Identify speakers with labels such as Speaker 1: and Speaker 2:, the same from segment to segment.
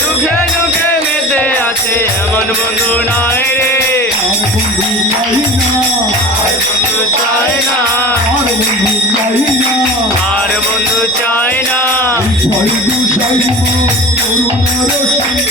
Speaker 1: দুঃখে দুঃখে মেতে আছে এমন বন্ধু নাই রে। আর বন্ধু নাই না আর বন্ধু চাই না আর বন্ধু নাই না। আর বন্ধু চাই না। ছয়
Speaker 2: দু সাইব করুণার সিংহ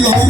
Speaker 2: Lòng